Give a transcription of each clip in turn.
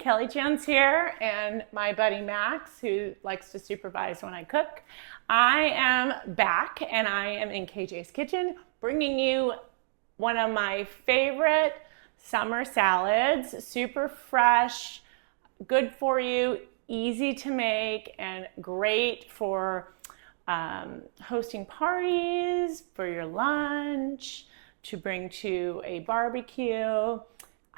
Kelly Jones here, and my buddy Max, who likes to supervise when I cook. I am back, and I am in KJ's kitchen, bringing you one of my favorite summer salads. Super fresh, good for you, easy to make, and great for hosting parties, for your lunch, to bring to a barbecue.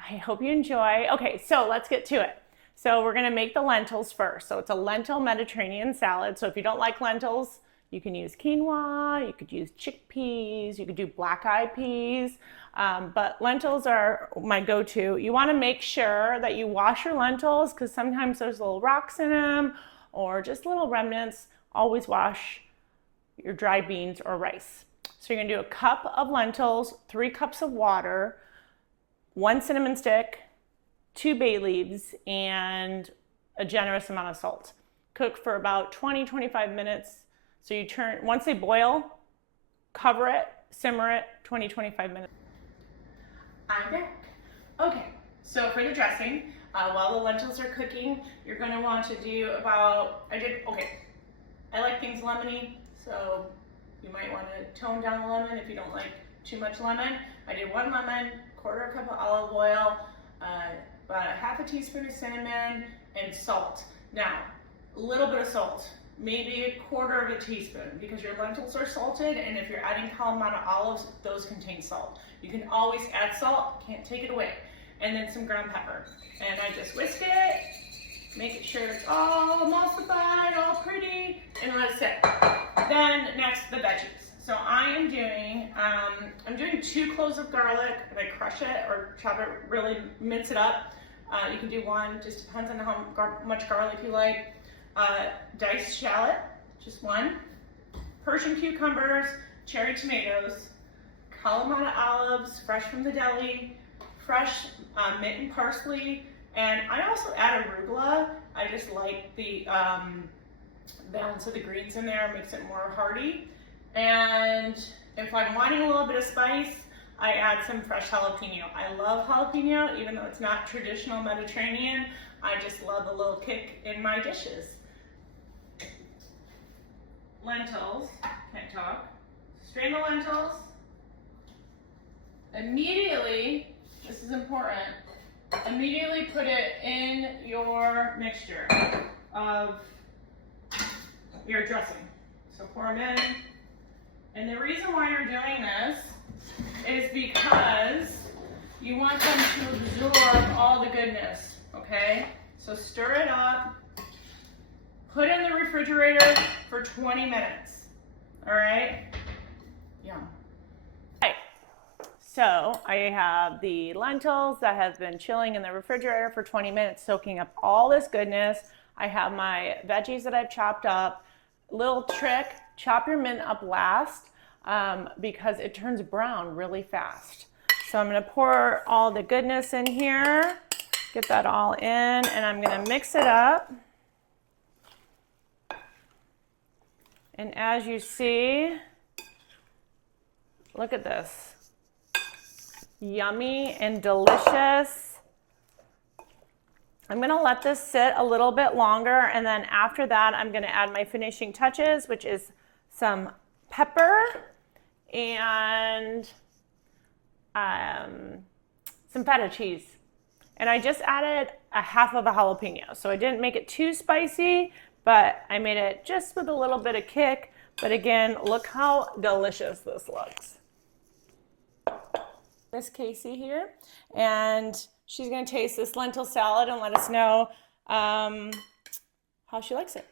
I hope you enjoy. Okay, so let's get to it. So we're gonna make the lentils first. So it's a lentil Mediterranean salad. So if you don't like lentils, you can use quinoa, you could use chickpeas, you could do black-eyed peas, but lentils are my go-to. You wanna make sure that you wash your lentils because sometimes there's little rocks in them or just little remnants. Always wash your dry beans or rice. So you're gonna do a cup of lentils, 3 cups of water, 1 cinnamon stick, 2 bay leaves, and a generous amount of salt. Cook for about 20-25 minutes. So you turn, once they boil, cover it, simmer it, 20-25 minutes. I'm back. Okay, so for the dressing, while the lentils are cooking, you're gonna want to do about, I like things lemony, so you might want to tone down the lemon if you don't like too much lemon. I did 1 lemon, 1/4 cup of olive oil, about a 1/2 teaspoon of cinnamon, and salt. Now, a little bit of salt, maybe 1/4 teaspoon, because your lentils are salted, and if you're adding Kalamata olives, those contain salt. You can always add salt, can't take it away. And then some ground pepper. And I just whisk it, make sure it's all emulsified, all pretty, and let it sit. Then next, the veggies. So I am doing, I'm doing 2 cloves of garlic, and I crush it or chop it, really mince it up. You can do 1, just depends on how much garlic you like. Diced shallot, just 1. Persian cucumbers, cherry tomatoes, Kalamata olives, fresh from the deli, fresh mint and parsley, and I also add arugula. I just like the balance of the greens in there, makes it more hearty. And if I'm wanting a little bit of spice, I add some fresh jalapeno. I love jalapeno, even though it's not traditional Mediterranean. I just love a little kick in my dishes. Lentils, can't talk. Strain the lentils. Immediately, this is important, immediately put it in your mixture of your dressing. So pour them in. And the reason why you're doing this is because you want them to absorb all the goodness, okay? So stir it up, put it in the refrigerator for 20 minutes, all right? Yum. Okay, so I have the lentils that have been chilling in the refrigerator for 20 minutes, soaking up all this goodness. I have my veggies that I've chopped up. Little trick, chop your mint up last because it turns brown really fast. So I'm gonna pour all the goodness in here, get that all in, and I'm gonna mix it up. And as you see, look at this. Yummy and delicious. I'm gonna let this sit a little bit longer, and then after that, I'm gonna add my finishing touches, which is some pepper and some feta cheese. And I just added a 1/2 of a jalapeno. So I didn't make it too spicy, but I made it just with a little bit of kick. But again, look how delicious this looks. Miss Casey here, and she's gonna taste this lentil salad and let us know how she likes it.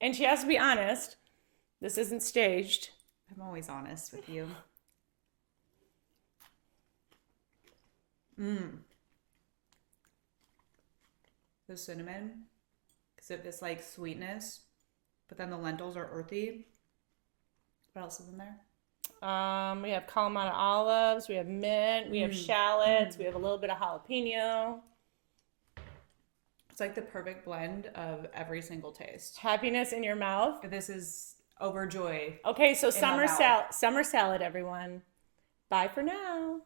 And she has to be honest. This isn't staged. I'm always honest with you. The cinnamon, because of this like sweetness, but then the lentils are earthy. What else is in there? We have Kalamata olives, we have mint, we have shallots, we have a little bit of jalapeno. It's like the perfect blend of every single taste. Happiness in your mouth. This is overjoy. Okay, so summer salad, everyone. Bye for now.